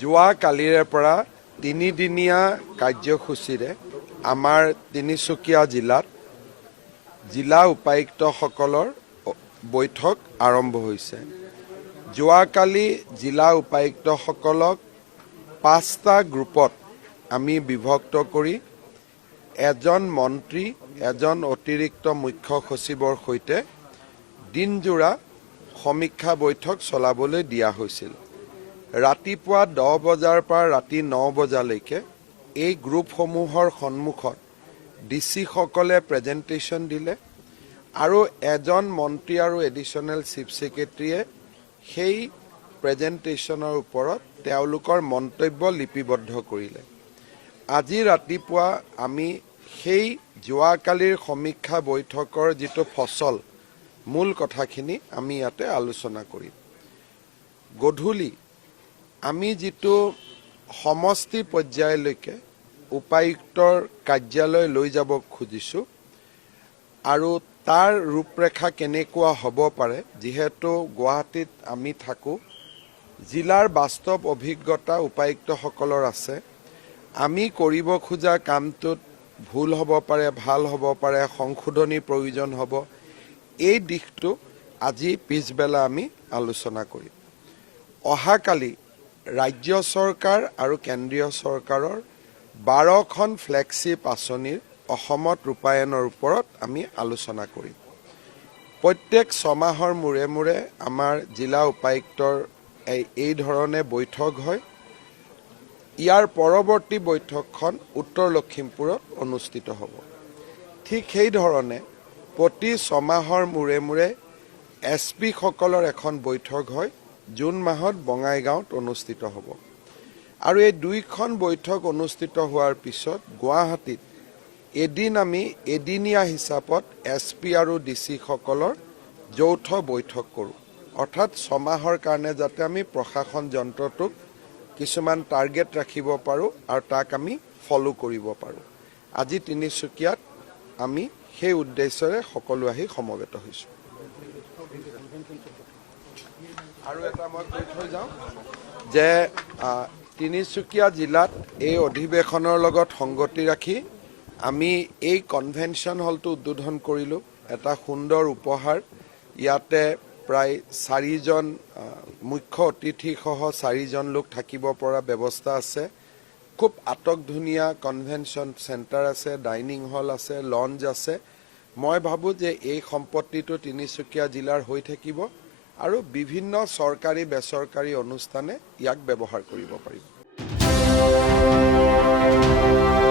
যোৱা কালিৰে পৰা তিনিদিনীয়া কাৰ্যসূচীৰে আমাৰ তিনিচুকীয়া জিলাত জিলা উপায়ুক্তসকলৰ বৈঠক আৰম্ভ হৈছে। যোৱাকালি জিলা উপায়ুক্তসকলক 5টা গ্ৰুপত আমি বিভক্ত কৰি এজন মন্ত্ৰী, এজন অতিৰিক্ত মুখ্য সচিবৰ সৈতে দিনজোৰা সমীক্ষা বৈঠক চলাবলৈ দিয়া হৈছিল। ৰাতিপুৱা 10 বজাৰ পৰা ৰাতি 9 বজালৈকে এই গ্ৰুপসমূহৰ সন্মুখত ডিচিসকলে প্ৰেজেণ্টেশ্যন দিলে আৰু এজন মন্ত্ৰী আৰু এডিশ্যনেল চিফ ছেক্ৰেটাৰীয়ে সেই প্ৰেজেণ্টেশ্যনৰ ওপৰত তেওঁলোকৰ মন্তব্য লিপিবদ্ধ কৰিলে। আজি ৰাতিপুৱা আমি সেই যোৱাকালিৰ সমীক্ষা বৈঠকৰ যিটো ফচল মূল কথাখিনি আমি ইয়াতে আলোচনা কৰিম। গধূলি আমি যিটো সমষ্টি পৰ্যায়লৈকে উপায়ুক্তৰ কাৰ্যালয় লৈ যাব খুজিছোঁ আৰু তাৰ ৰূপৰেখা কেনেকুৱা হ'ব পাৰে, যিহেতু গুৱাহাটীত আমি থাকোঁ, জিলাৰ বাস্তৱ অভিজ্ঞতা উপায়ুক্তসকলৰ আছে। আমি কৰিব খোজা কামটোত ভুল হ'ব পাৰে, ভাল হ'ব পাৰে, সংশোধনীৰ প্ৰয়োজন হ'ব। এই দিশটো আজি পিছবেলা আমি আলোচনা কৰিম। অহাকালি ৰাজ্য চৰকাৰ আৰু কেন্দ্ৰীয় চৰকাৰৰ 12খন ফ্লেগশ্বিপ আঁচনিৰ অসমত ৰূপায়ণৰ ওপৰত আমি আলোচনা কৰিম। প্ৰত্যেক 6 মাহৰ মূৰে মূৰে আমাৰ জিলা উপায়ুক্তৰ এই ধৰণে বৈঠক হয়। ইয়াৰ পৰৱৰ্তী বৈঠকখন উত্তৰ লখিমপুৰত অনুষ্ঠিত হ'ব। ঠিক সেই ধৰণে প্ৰতি 6 মাহৰ মূৰে মূৰে SP সকলৰ এখন বৈঠক হয়, জুন মাহত বঙাইগাঁৱত অনুষ্ঠিত হ'ব। আৰু এই দুইখন বৈঠক অনুষ্ঠিত হোৱাৰ পিছত গুৱাহাটীত আমি এদিনীয়া হিচাপত SP আৰু DC সকলৰ যৌথ বৈঠক কৰোঁ। অৰ্থাৎ 6 মাহৰ কাৰণে যাতে আমি প্ৰশাসন যন্ত্ৰটোক কিছুমান টাৰ্গেট ৰাখিব পাৰোঁ আৰু তাক আমি ফ'ল' কৰিব পাৰোঁ। আজি তিনিচুকীয়াত আমি সেই উদ্দেশ্যৰে সকলো আহি সমবেত হৈছোঁ। আৰু এটা মই কৈ থৈ যাওঁ যে তিনিচুকীয়া জিলাত এই অধিৱেশনৰ লগত সংগতি ৰাখি আমি এই কনভেনশ্যন হলটো উদ্বোধন কৰিলোঁ। এটা সুন্দৰ উপহাৰ। ইয়াতে প্ৰায় 4জন মুখ্য অতিথিসহ 4জন লোক থাকিব পৰা ব্যৱস্থা আছে। খুব আটকধুনীয়া কনভেনশ্যন চেণ্টাৰ আছে, ডাইনিং হল আছে, লঞ্চ আছে। মই ভাবোঁ যে এই সম্পত্তিটো তিনিচুকীয়া জিলাৰ হৈ থাকিব আৰু বিভিন্ন চৰকাৰী বেচৰকাৰী অনুষ্ঠানে ইয়াক ব্যৱহাৰ কৰিব পাৰিব।